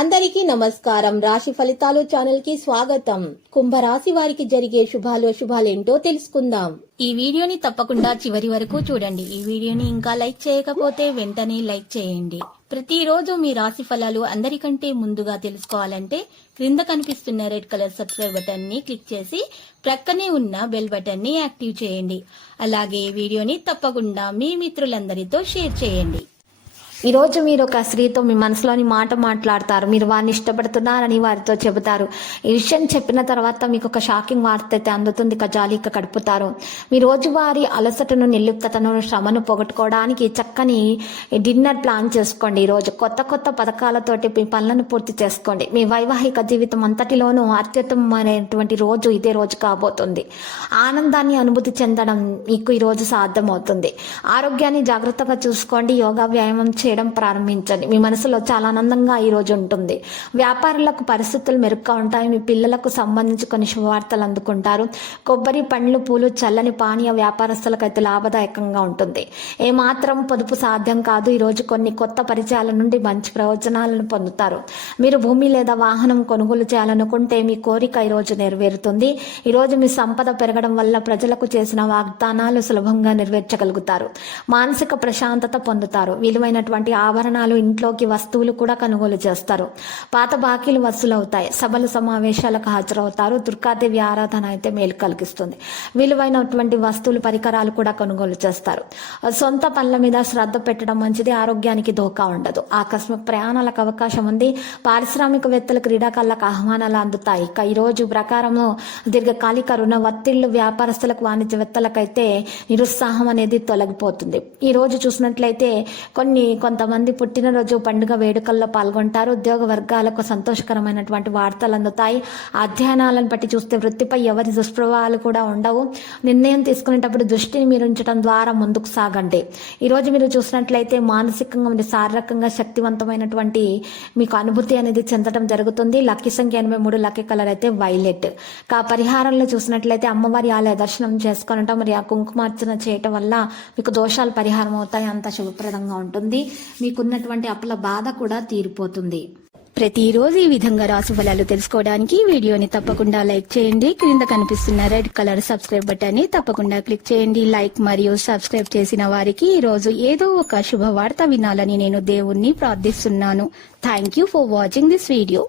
అందరికీ నమస్కారం. రాశి ఫలితాలు ఛానల్ కి స్వాగతం. కుంభరాశి వారికి జరిగే శుభాలేంటో తెలుసుకుందాం. ఈ వీడియోని తప్పకుండా చివరి వరకు చూడండి. ఈ వీడియోని ఇంకా లైక్ చేయకపోతే వెంటనే లైక్ చేయండి. ప్రతిరోజు మీ రాశి ఫలాలు అందరికంటే ముందుగా తెలుసుకోవాలంటే క్రింద కనిపిస్తున్న రెడ్ కలర్ సబ్స్క్రైబ్ బటన్ ని క్లిక్ చేసి ప్రక్కనే ఉన్న బెల్ బటన్ ని యాక్టివ్ చేయండి. అలాగే ఈ వీడియోని తప్పకుండా మీ మిత్రులందరితో షేర్ చేయండి. ఈ రోజు మీరు ఒక స్త్రీతో మీ మనసులోని మాట మాట్లాడతారు. మీరు వారిని ఇష్టపడుతున్నారని వారితో చెబుతారు. ఈ విషయం చెప్పిన తర్వాత మీకు ఒక షాకింగ్ వార్త అయితే అందుతుంది. జాలిక కడుపుతారు. మీ రోజువారి అలసటను, నిర్లిప్తతను, శ్రమను పోగొట్టుకోవడానికి చక్కని డిన్నర్ ప్లాన్ చేసుకోండి. ఈ రోజు కొత్త కొత్త పథకాలతోటి మీ పనులను పూర్తి చేసుకోండి. మీ వైవాహిక జీవితం అంతటిలోనూ అత్యుత్తమమైనటువంటి రోజు ఇదే రోజు కాబోతుంది. ఆనందాన్ని అనుభూతి చెందడం మీకు ఈ రోజు సాధ్యమవుతుంది. ఆరోగ్యాన్ని జాగ్రత్తగా చూసుకోండి. యోగా, వ్యాయామం చేయడం ప్రారంభించండి. మీ మనసులో చాలా ఆనందంగా ఈ రోజు ఉంటుంది. వ్యాపారులకు పరిస్థితులు మెరుగ్గా ఉంటాయి. మీ పిల్లలకు సంబంధించి కొన్ని శుభవార్తలు అందుకుంటారు. కొబ్బరి, పండ్లు, పూలు, చల్లని పానీయ వ్యాపారస్తులకైతే లాభదాయకంగా ఉంటుంది. ఏమాత్రం పొదుపు సాధ్యం కాదు. ఈ రోజు కొన్ని కొత్త పరిచయాల నుండి మంచి ప్రయోజనాలను పొందుతారు. మీరు భూమి లేదా వాహనం కొనుగోలు చేయాలనుకుంటే మీ కోరిక ఈ రోజు నెరవేరుతుంది. ఈ రోజు మీ సంపద పెరగడం వల్ల ప్రజలకు చేసిన వాగ్దానాలు సులభంగా నెరవేర్చగలుగుతారు. మానసిక ప్రశాంతత పొందుతారు. విలువైనటువంటి ఆభరణాలు, ఇంట్లోకి వస్తువులు కూడా కొనుగోలు చేస్తారు. పాత బాకీలు వసూలవుతాయి. సభలు, సమావేశాలకు హాజరవుతారు. దుర్గాదేవి ఆరాధన అయితే మేలు కలిగిస్తుంది. విలువైనటువంటి వస్తువులు, పరికరాలు కూడా కొనుగోలు చేస్తారు. సొంత పనుల మీద శ్రద్ధ పెట్టడం మంచిది. ఆరోగ్యానికి ధోకా ఉండదు. ఆకస్మిక ప్రయాణాలకు అవకాశం ఉంది. పారిశ్రామికవేత్తలు, క్రీడాకారులకు ఆహ్వానాలు అందుతాయి. ఈ రోజు ప్రకారము దీర్ఘకాలిక రుణ ఒత్తిళ్లు, వ్యాపారస్తులకు, వాణిజ్యవేత్తలకైతే నిరుత్సాహం అనేది తొలగిపోతుంది. ఈ రోజు చూసినట్లయితే కొంతమంది పుట్టినరోజు పండుగ వేడుకల్లో పాల్గొంటారు. ఉద్యోగ వర్గాలకు సంతోషకరమైనటువంటి వార్తలు అందుతాయి. అధ్యయనాలను బట్టి చూస్తే వృత్తిపై ఎవరి దుష్ప్రభావాలు కూడా ఉండవు. నిర్ణయం తీసుకునేటప్పుడు దృష్టిని మీరు ఉంచడం ద్వారా ముందుకు సాగండి. ఈరోజు మీరు చూసినట్లయితే మానసికంగా మరియు శారీరకంగా శక్తివంతమైనటువంటి మీకు అనుభూతి అనేది చెందడం జరుగుతుంది. లక్కీ సంఖ్య 83, లక్కీ కలర్ అయితే వైలెట్. పరిహారంలో చూసినట్లయితే అమ్మవారి ఆలయ దర్శనం చేసుకునటం మరియు ఆ కుంకుమార్చన చేయటం వల్ల మీకు దోషాలు పరిహారం అవుతాయి. అంత శుభప్రదంగా ఉంటుంది. మీకున్నటువంటి అప్పుల బాధ కూడా తీరిపోతుంది. ప్రతిరోజు ఈ విధంగా రాశి ఫలాలు తెలుసుకోవడానికి వీడియోని తప్పకుండా లైక్ చేయండి. క్రింద కనిపిస్తున్న రెడ్ కలర్ సబ్స్క్రైబ్ బటన్ ని తప్పకుండా క్లిక్ చేయండి. లైక్ మరియు సబ్స్క్రైబ్ చేసిన వారికి ఈ రోజు ఏదో ఒక శుభవార్త వినాలని నేను దేవుణ్ణి ప్రార్థిస్తున్నాను. Thank you for watching this video.